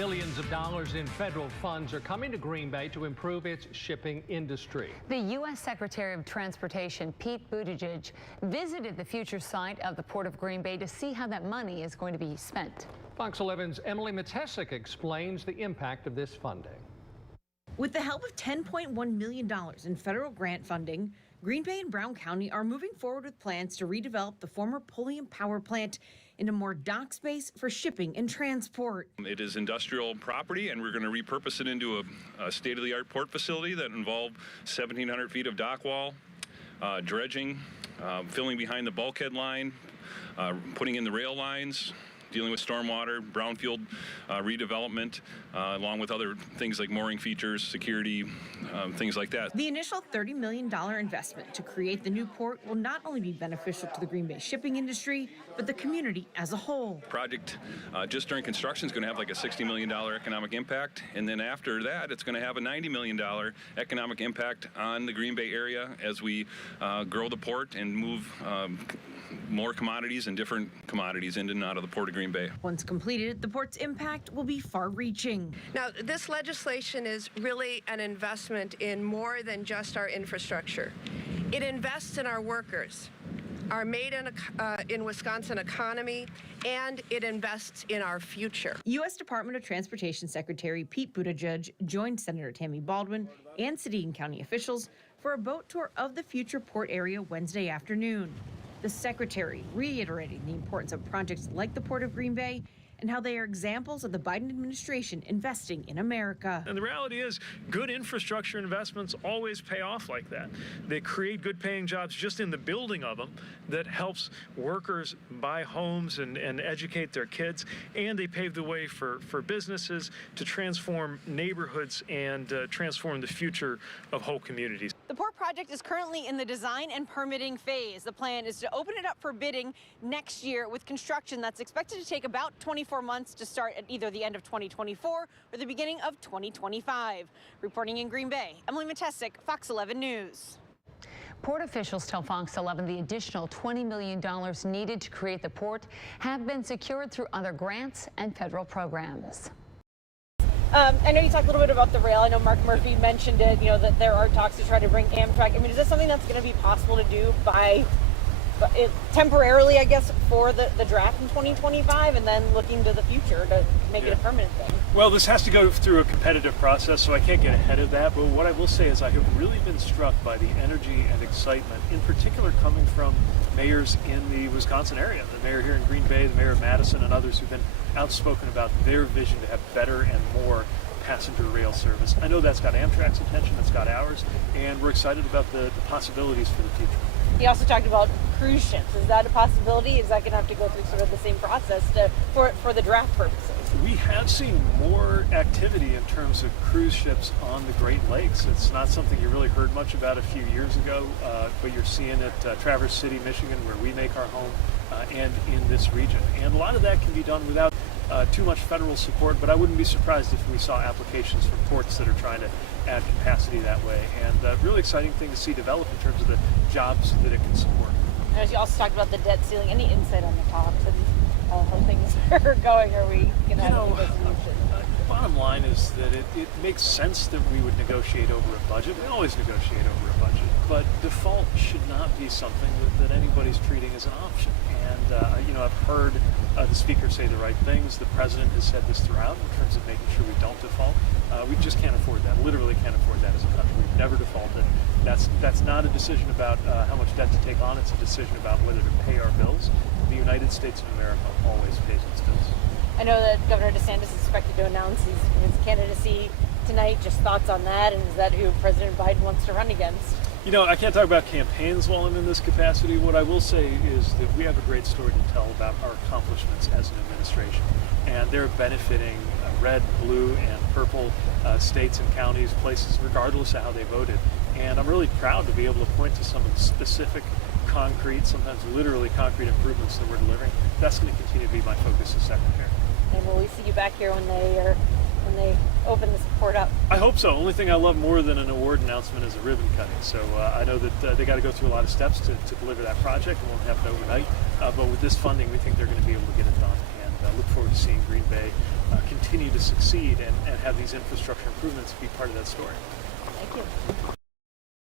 Millions of dollars in federal funds are coming to Green Bay to improve its shipping industry. The U.S. Secretary of Transportation, Pete Buttigieg, visited the future site of the Port of Green Bay to see how that money is going to be spent. Fox 11's Emily Matesic explains the impact of this funding. With the help of $10.1 million in federal grant funding, Green Bay and Brown County are moving forward with plans to redevelop the former Pulliam Power Plant into more dock space for shipping and transport. It is industrial property, and we're going to repurpose it into a state-of-the-art port facility that involved 1,700 feet of dock wall, dredging, filling behind the bulkhead line, putting in the rail lines, dealing with stormwater, brownfield redevelopment, along with other things like mooring features, security, things like that. The initial $30 million investment to create the new port will not only be beneficial to the Green Bay shipping industry, but the community as a whole. Project just during construction is going to have like a $60 million economic impact, and then after that it's going to have a $90 million economic impact on the Green Bay area as we grow the port and move more commodities and different commodities in and out of the Port of Green Bay. Once completed, the port's impact will be far-reaching. Now, this legislation is really an investment in more than just our infrastructure. It invests in our workers, our made in Wisconsin economy, and it invests in our future. U.S. Department of Transportation Secretary Pete Buttigieg joined Senator Tammy Baldwin and city and county officials for a boat tour of the future port area Wednesday afternoon. The secretary reiterating the importance of projects like the Port of Green Bay and how they are examples of the Biden administration investing in America. And the reality is, good infrastructure investments always pay off like that. They create good paying jobs just in the building of them that helps workers buy homes and educate their kids, and they pave the way for businesses to transform neighborhoods and transform the future of whole communities. The port project is currently in the design and permitting phase. The plan is to open it up for bidding next year with construction that's expected to take about 24 months to start at either the end of 2024 or the beginning of 2025. Reporting in Green Bay, Emily Matesic, Fox 11 News. Port officials tell Fox 11 the additional $20 million needed to create the port have been secured through other grants and federal programs. I know you talked a little bit about the rail. I know Mark Murphy mentioned it, that there are talks to try to bring Amtrak. I mean, is this something that's going to be possible to do temporarily, I guess, for the draft in 2025 and then looking to the future to make it a permanent thing? Well, this has to go through a competitive process, so I can't get ahead of that. But what I will say is I have really been struck by the energy and excitement, in particular coming from mayors in the Wisconsin area. The mayor here in Green Bay, the mayor of Madison, and others who've been outspoken about their vision to have better and more passenger rail service. I know that's got Amtrak's attention, it's got ours, and we're excited about the possibilities for the future. He also talked about cruise ships. Is that a possibility? Is that going to have to go through sort of the same process for the draft purposes? We have seen more activity in terms of cruise ships on the Great Lakes. It's not something you really heard much about a few years ago, but you're seeing it Traverse City, Michigan, where we make our home, and in this region. And a lot of that can be done without too much federal support, but I wouldn't be surprised if we saw applications from ports that are trying to add capacity that way. And a really exciting thing to see develop in terms of the jobs that it can support. As you also talked about the debt ceiling, any insight on the talks and how things are going? Are we going to have a solution? The bottom line is that it makes sense that we would negotiate over a budget. We always negotiate over a budget, but default should not be something that anybody's treating as an option. And I've heard the speaker say the right things. The president has said this throughout in terms of making sure we don't default. We just can't afford that. Literally can't afford that as a country. We've never defaulted. That's not a decision about how much debt to take on. It's a decision about whether to pay our bills. The United States of America always pays its bills. I know that Governor DeSantis is expected to announce his candidacy tonight. Just thoughts on that, and is that who President Biden wants to run against? I can't talk about campaigns while I'm in this capacity. What I will say is that we have a great story to tell about our accomplishments as an administration, and they're benefiting red, blue, and purple states and counties, places, regardless of how they voted. And I'm really proud to be able to point to some of the specific, concrete, sometimes literally concrete improvements that we're delivering. That's going to continue to be my focus as secretary. And will we see you back here when they open this port up? I hope so. Only thing I love more than an award announcement is a ribbon cutting. So I know that they got to go through a lot of steps to deliver that project. It won't happen overnight. But with this funding, we think they're going to be able to get it done. And look forward to seeing Green Bay continue to succeed and have these infrastructure improvements be part of that story.